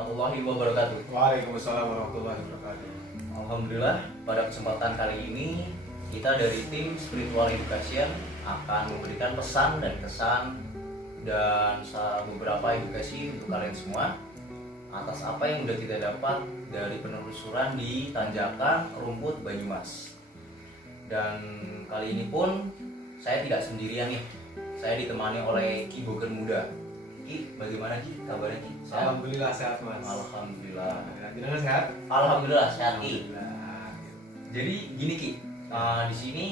warahmatullahi wabarakatuh. Waalaikumsalam warahmatullahi wabarakatuh. Alhamdulillah, pada kesempatan kali ini kita dari tim Spiritual Education akan memberikan pesan dan kesan dan beberapa edukasi untuk kalian semua atas apa yang sudah kita dapat dari penelusuran di Tanjakan Rumput Banyumas. Dan kali ini pun saya tidak sendirian nih. Saya ditemani oleh Ki Boger Muda. Ki, bagaimana Ki? Kabarnya Ki? Sehat? Alhamdulillah sehat Mas. Alhamdulillah. Gimana sehat? Alhamdulillah sehat Ki. Alhamdulillah. Jadi gini Ki, di sini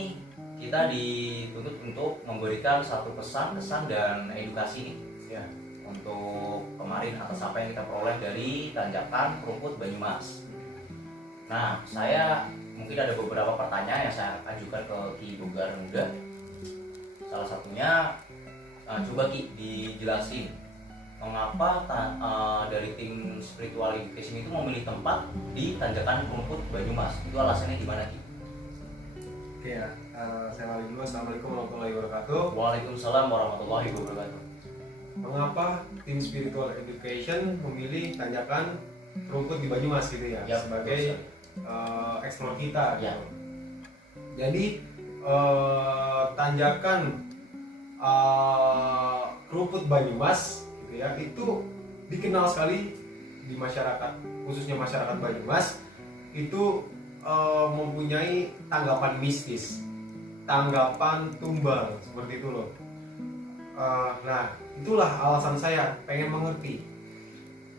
kita dituntut untuk memberikan satu pesan, kesan dan edukasi nih. Ya. Untuk kemarin atas apa yang kita peroleh dari Tanjakan Rumput Banyumas. Nah, saya mungkin ada beberapa pertanyaan yang saya ajukan ke Ki Boger Muda. Salah satunya, coba Ki dijelasin mengapa dari tim Spiritual Education itu memilih tempat di Tanjakan Rumput Banyumas. Itu alasannya gimana Ki? Oke ya, saya balik dulu. Assalamualaikum warahmatullahi wabarakatuh. Waalaikumsalam warahmatullahi wabarakatuh. Mengapa tim Spiritual Education memilih Tanjakan Rumput di Banyumas gitu ya, Ya, sebagai eksplor kita Ya. gitu. Jadi Tanjakan Rumput Banyumas gitu ya, itu dikenal sekali di masyarakat, khususnya masyarakat Banyumas itu mempunyai tanggapan mistis, tanggapan tumbal seperti itu loh. Nah, itulah alasan saya pengen mengerti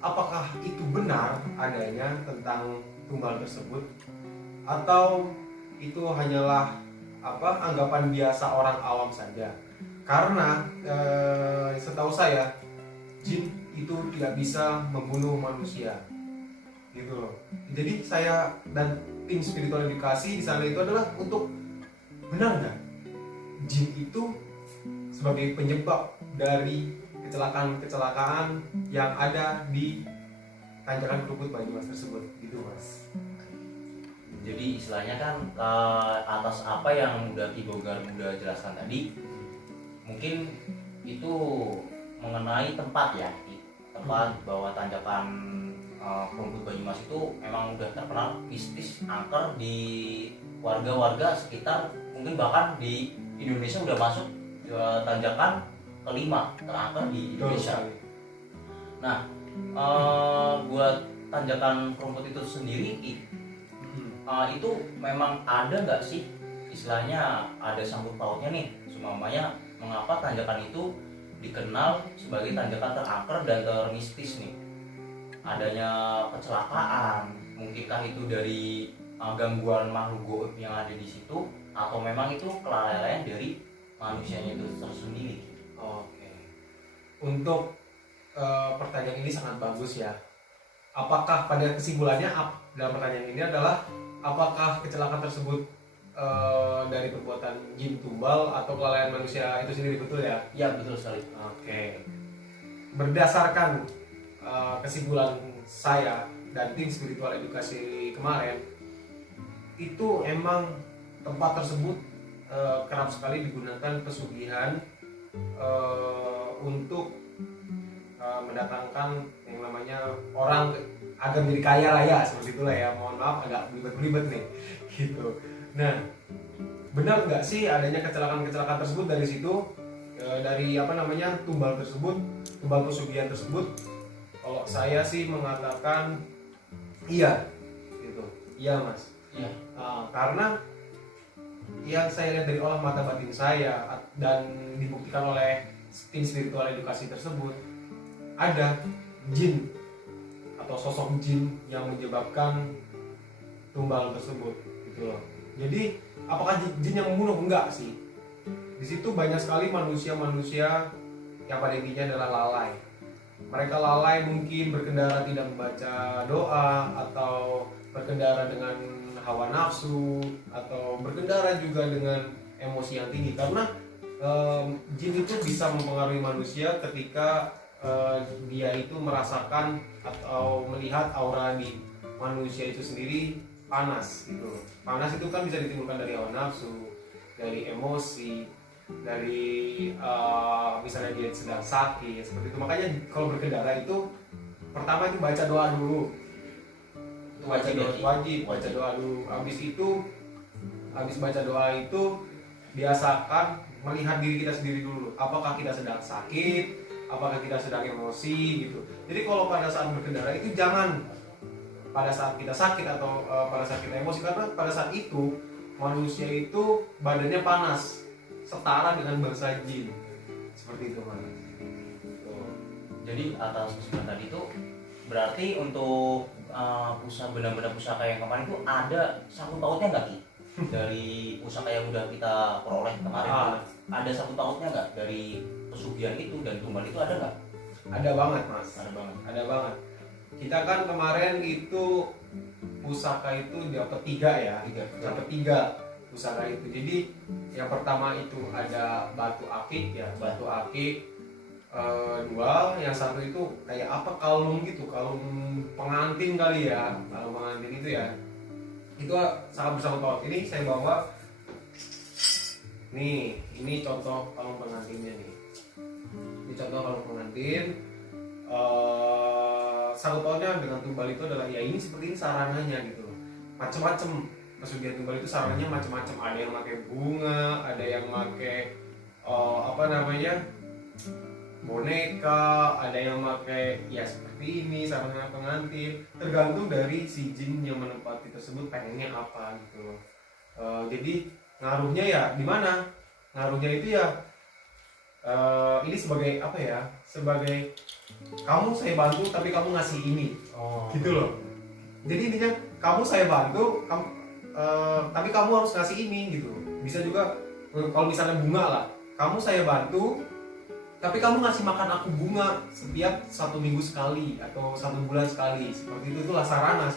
apakah itu benar adanya tentang tumbal tersebut atau itu hanyalah anggapan biasa orang awam saja. Karena setahu saya jin itu tidak bisa membunuh manusia gitu loh. Jadi saya dan tim Spiritual Edukasi di sana itu adalah untuk benar nggak jin itu sebagai penyebab dari kecelakaan-kecelakaan yang ada di Tanjakan Rumput Banyumas tersebut gitu Mas. Jadi istilahnya kan atas apa yang udah Ki Boger Muda jelaskan tadi, mungkin itu mengenai tempat ya, tempat bahwa Tanjakan Rumput Banyumas itu memang udah terkenal mistis, angker di warga-warga sekitar, mungkin bahkan di Indonesia udah masuk tanjakan kelima terangker di Indonesia. Nah, buat Tanjakan Rumput itu sendiri itu memang ada nggak sih istilahnya ada sangkut pautnya nih, seumpamanya mengapa tanjakan itu dikenal sebagai tanjakan terangker dan termistis nih? Adanya kecelakaan, mungkinkah itu dari gangguan makhluk gaib yang ada di situ, atau memang itu kelalaian dari manusianya itu tersendiri? Oke. Untuk pertanyaan ini sangat bagus ya. Apakah pada kesimpulannya dalam pertanyaan ini adalah apakah kecelakaan tersebut dari perbuatan jin tumbal atau kelalaian manusia itu sendiri, betul ya? Ya, betul sekali. Oke. Berdasarkan kesimpulan saya dan tim Spiritual Edukasi kemarin, itu emang tempat tersebut kerap sekali digunakan pesugihan untuk mendatangkan yang namanya orang agar menjadi kaya raya, seperti itulah ya. Mohon maaf agak belibet-belibet nih gitu. Nah, benar nggak sih adanya kecelakaan-kecelakaan tersebut dari situ, dari tumbal tersebut, tumbal pesugihan tersebut? Kalau saya sih mengatakan iya gitu. Iya Mas. Iya. Karena yang saya lihat dari olah mata batin saya dan dibuktikan oleh tim Spiritual Edukasi tersebut, ada jin atau sosok jin yang menyebabkan tumbal tersebut gitu loh. Jadi apakah jin yang membunuh? Enggak sih. Di situ banyak sekali manusia-manusia yang pada intinya adalah lalai. Mereka lalai, mungkin berkendara tidak membaca doa, atau berkendara dengan hawa nafsu, atau berkendara juga dengan emosi yang tinggi. Karena jin itu bisa mempengaruhi manusia ketika dia itu merasakan atau melihat aura di manusia itu sendiri panas gitu. Panas itu kan bisa ditimbulkan dari hawa nafsu, dari emosi, dari misalnya dia sedang sakit seperti itu. Makanya kalau berkendara itu pertama itu baca doa dulu. Itu wajib ya, Ki? Wajib baca doa dulu. Habis baca doa itu biasakan melihat diri kita sendiri dulu. Apakah kita sedang sakit? Apakah kita sedang emosi gitu. Jadi kalau pada saat berkendara itu jangan pada saat kita sakit atau pada saat kita emosi, karena pada saat itu manusia itu badannya panas setara dengan bangsa jin. Seperti itu, Mas. Jadi atas kesimpulan tadi itu berarti untuk benar-benar pusaka yang kemarin itu ada sangkut pautnya nggak, Ki? Dari pusaka yang udah kita peroleh kemarin tuh, ada sangkut pautnya nggak dari pesugihan itu dan tumbal itu, ada nggak? Ada banget, Mas. Ada banget. Kita kan kemarin itu pusaka itu dapat 3 ya. Dapat 3 pusaka itu. Jadi yang pertama itu ada batu akik ya, batu akik. 2, yang satu itu kayak apa, kalung gitu, kalung pengantin kali ya, kalung pengantin itu ya, itu sangat bersangkut paut. Ini saya bawa nih, ini contoh kalung pengantinnya nih, ini contoh kalung pengantin. Sangkut pautnya dengan tumbal itu adalah ya ini seperti ini sarananya gitu loh, macam-macam pesugihan tumbal itu sarannya macam-macam, ada yang pakai bunga, ada yang pakai boneka, ada yang pakai ya seperti ini sarana pengantin, tergantung dari si jin yang menempati tersebut pengennya apa gitu. Jadi ngaruhnya ya di mana? Ngaruhnya itu ya ini sebagai apa ya? Sebagai kamu saya bantu tapi kamu ngasih ini, gitu loh. Jadi intinya kamu saya bantu, tapi kamu harus ngasih ini gitu. Bisa juga kalau misalnya bunga lah, kamu saya bantu tapi kamu ngasih makan aku bunga setiap 1 minggu sekali atau 1 bulan sekali, seperti itu. Itulah sarana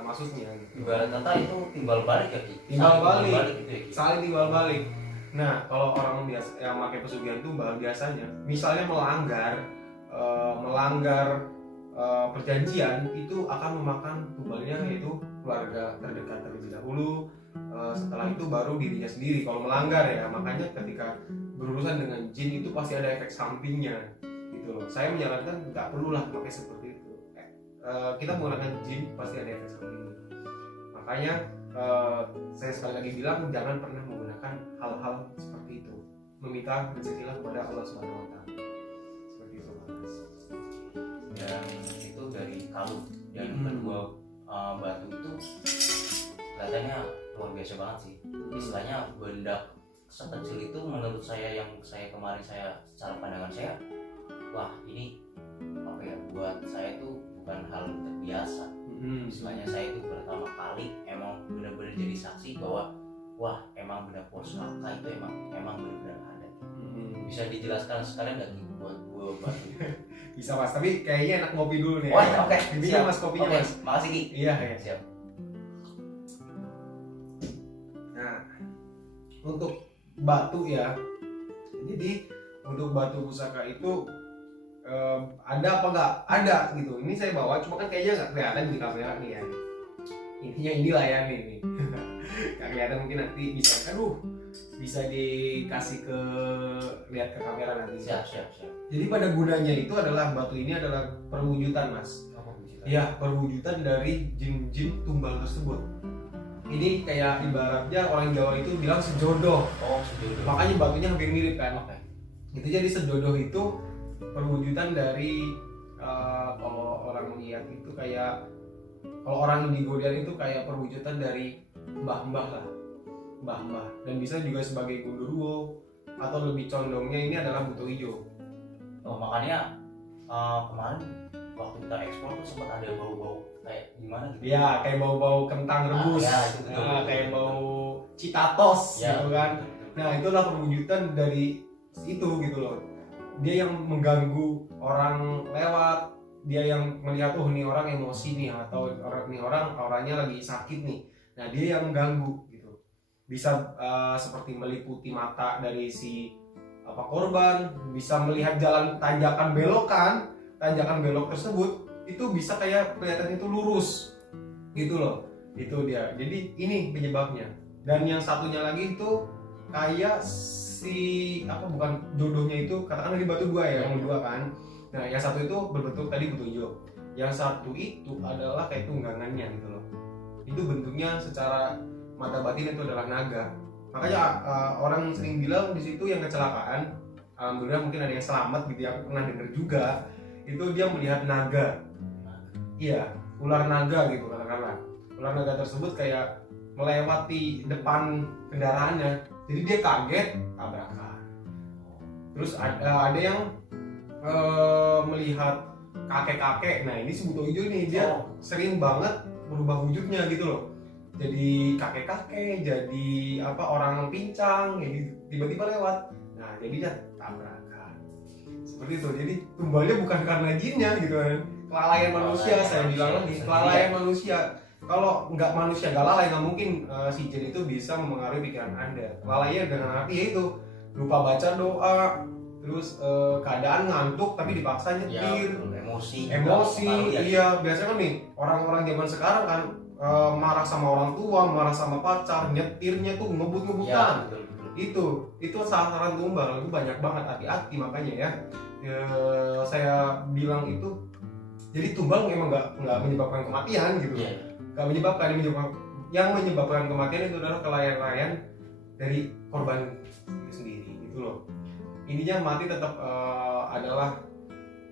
maksudnya gitu. Ibarat kata itu timbal balik ya, Ki? Timbal balik gitu ya, Ki? saling timbal balik. Nah kalau orang biasa yang pakai pesugihan tumbal biasanya misalnya melanggar perjanjian itu akan memakan tumbalnya, yaitu keluarga terdekat terlebih dahulu, setelah itu baru dirinya sendiri kalau melanggar ya. Makanya ketika berurusan dengan jin itu pasti ada efek sampingnya gitu loh. Saya menyarankan nggak perlulah pakai seperti itu. Kita menggunakan jin pasti ada efek sampingnya. Makanya saya sekali lagi bilang jangan pernah menggunakan hal-hal seperti itu. Meminta rezekilah kepada Allah Subhanahu Wa Taala. Seperti itu, Mas. Dan itu dari kalung. Yang kedua batu itu katanya luar biasa banget sih. Istilahnya benda sekecil itu menurut saya, yang kemarin secara pandangan saya, wah ini apa ya, buat saya itu bukan hal terbiasa. Istilahnya saya itu pertama kali emang benar-benar jadi saksi bahwa wah emang benar pusaka itu emang benar-benar ada. Bisa dijelaskan sekalian nggak gitu buat gua batu? Bisa, Mas, tapi kayaknya enak ngopi dulu nih. Wah, oke. Bisa, Mas, kopinya, Oke, Mas. makasih, Ki. Iya, ya. Siap. Nah, untuk batu ya, jadi untuk batu pusaka itu ada apa nggak? Ada gitu. Ini saya bawa, cuma kan kayaknya nggak kelihatan di kamera nih ya. Intinya inilah ya nih. Nggak kelihatan, mungkin nanti bisa dikasih lihat ke kamera nanti. Siap. Jadi pada gunanya itu adalah batu ini adalah perwujudan, Mas. Ya, perwujudan dari jin-jin tumbal tersebut. Ini kayak ibaratnya orang Jawa itu bilang sejodoh. Sejodoh. Makanya batunya hampir mirip kan. Oke. Itu jadi sejodoh itu perwujudan dari kalau orang lihat itu kayak, kalau orang Indigodian itu kayak perwujudan dari mbah-mbah lah. Mbah-mbah. Dan bisa juga sebagai gundurwo, atau lebih condongnya ini adalah buto hijau. Makanya kemarin waktu kita ekspor tuh sempat ada bau-bau kayak gimana gitu. Ya, kayak bau-bau kentang rebus. Betul. Kayak bau citatos Ya, gitu kan. Nah, itulah perwujudan dari itu gitu loh. Dia yang mengganggu orang lewat, dia yang melihat nih orang emosi nih, atau orang orangnya lagi sakit nih. Nah, dia yang mengganggu gitu. Bisa seperti meliputi mata dari si korban, bisa melihat jalan tanjakan belok tersebut itu bisa kayak kelihatan itu lurus gitu loh. Itu dia. Jadi ini penyebabnya. Dan yang satunya lagi itu kayak bukan jodohnya itu, katakan dari batu 2 ya, yang kedua kan. Nah, yang satu itu berbentuk tadi buto hijau. Yang satu itu adalah kayak tunggangannya gitu loh. Itu bentuknya secara mata batin itu adalah naga. Makanya orang sering bilang di situ yang kecelakaan, alhamdulillah mungkin ada yang selamat gitu ya. Aku pernah dengar juga itu dia melihat naga. Iya, ular naga gitu katakanlah. Ular naga tersebut kayak melewati depan kendaraannya, jadi dia kaget tabrakan. Terus ada yang melihat kakek-kakek. Nah ini si Buto Ijo nih, dia sering banget berubah wujudnya gitu loh. Jadi kakek-kakek, jadi orang pincang, jadi tiba-tiba lewat. Nah jadi dia tabrakan. Seperti itu. Jadi tumbalnya bukan karena jinnya gitu kan. Kelalaian manusia, saya bilang lagi, kelalaian manusia. Kalau nggak manusia nggak lalai, nggak mungkin si jin itu bisa memengaruhi pikiran Anda. Kelalaian dengan arti yaitu lupa baca doa, terus keadaan ngantuk tapi dipaksa nyetir, emosi iya. Biasanya kan nih orang-orang zaman sekarang kan marah sama orang tua, marah sama pacar, nyetirnya tuh ngebut-ngebutan ya, itu sasaran tumbal. Itu banyak banget, hati-hati makanya ya. Saya bilang itu jadi tumbal memang nggak menyebabkan kematian gitu, nggak menyebabkan. Yang menyebabkan kematian itu adalah kelalaian dari korban itu sendiri gitu loh. Intinya mati tetap adalah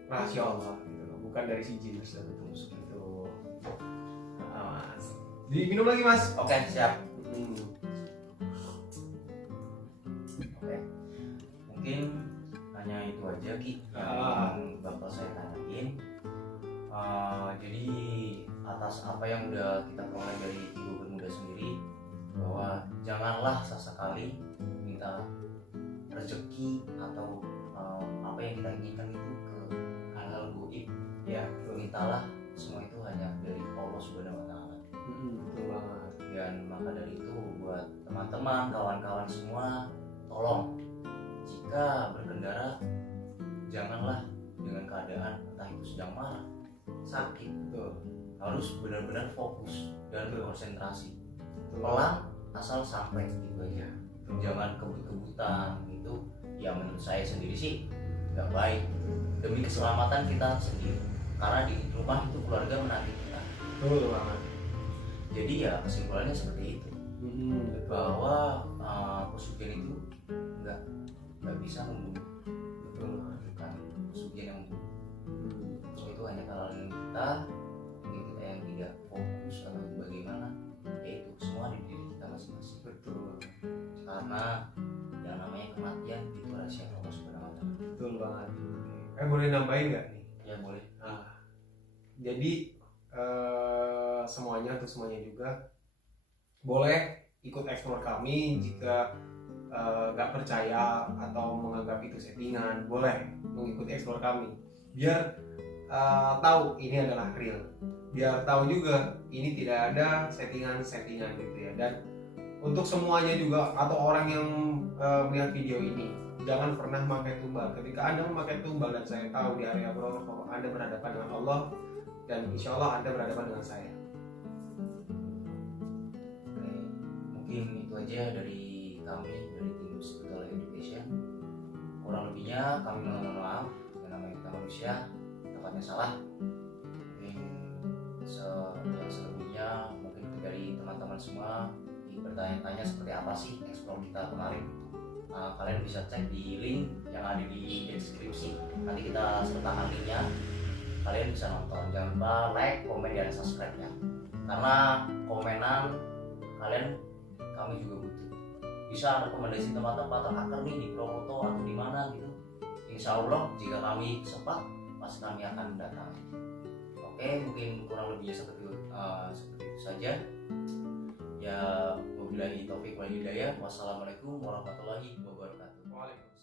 rahasia Allah gitu loh, bukan dari si jin tersebut gitu. Mas. Diminum lagi mas? Oke, siap. Oke, mungkin hanya itu aja Ki yang bakal saya tanyain. Jadi atas apa yang udah kita peroleh dari Ibu Bermuda sendiri, bahwa janganlah sesekali minta rezeki atau apa yang kita inginkan itu ke hal-hal goib ya. Mintalah semua itu hanya dari Allah Subhanahu wa Ta'ala. Betul banget. Dan maka dari itu buat teman-teman, kawan-kawan semua, tolong jika berkendara janganlah dengan keadaan entah itu sedang marah, sakit, harus benar-benar fokus dan berkonsentrasi. Pelan asal sampai gitu aja. Jangan kebut-kebutan gitu. Ya menurut saya sendiri sih nggak baik demi keselamatan kita sendiri, karena di rumah itu keluarga menanti kita. Betul banget. Jadi ya kesimpulannya seperti itu, bahwa pesugihan itu nggak bisa membunuh. Bukan pesugihan yang membunuh. Itu hanya kesalahan kita, mungkin kita yang tidak fokus atau bagaimana, yaitu semua di diri kita masing-masing. Betul. Karena yang namanya kematian itu rahasia Allah Subhanahu wa Ta'ala. Betul banget. Boleh nambahin nggak nih? Ya boleh. Jadi semuanya untuk semuanya juga boleh ikut explore kami. Jika nggak percaya atau menganggap itu settingan, boleh mengikuti explore kami biar tahu ini adalah real, biar tahu juga ini tidak ada settingan gitu ya. Dan untuk semuanya juga, atau orang yang melihat video ini, jangan pernah memakai tumbal. Ketika Anda memakai tumbal, dan saya tahu di area bahwa Anda berhadapan dengan Allah, dan insya Allah Anda berhadapan dengan saya. Oke, mungkin itu aja dari kami, dari tim Spiritual Education. Kurang lebihnya kami mohon maaf, karena namanya kita manusia, tempatnya salah. Mungkin yang selebihnya mungkin dari teman-teman semua bertanya-tanya seperti apa sih explore kita kemarin. Kalian bisa cek di link yang ada di deskripsi, nanti kita sertakan linknya, kalian bisa nonton. Jangan lupa like, komen, dan subscribe nya, karena komenan kalian kami juga butuh. Bisa rekomendasi tempat-tempat akar nih di Purwokerto atau di mana gitu. Insya Allah jika kami sempat, pasti kami akan mendatangi. Oke, mungkin kurang lebihnya seperti itu saja. Ya, wabillahi taufiq wal hidayah. Wassalamualaikum warahmatullahi wabarakatuh. Waalaikumsalam.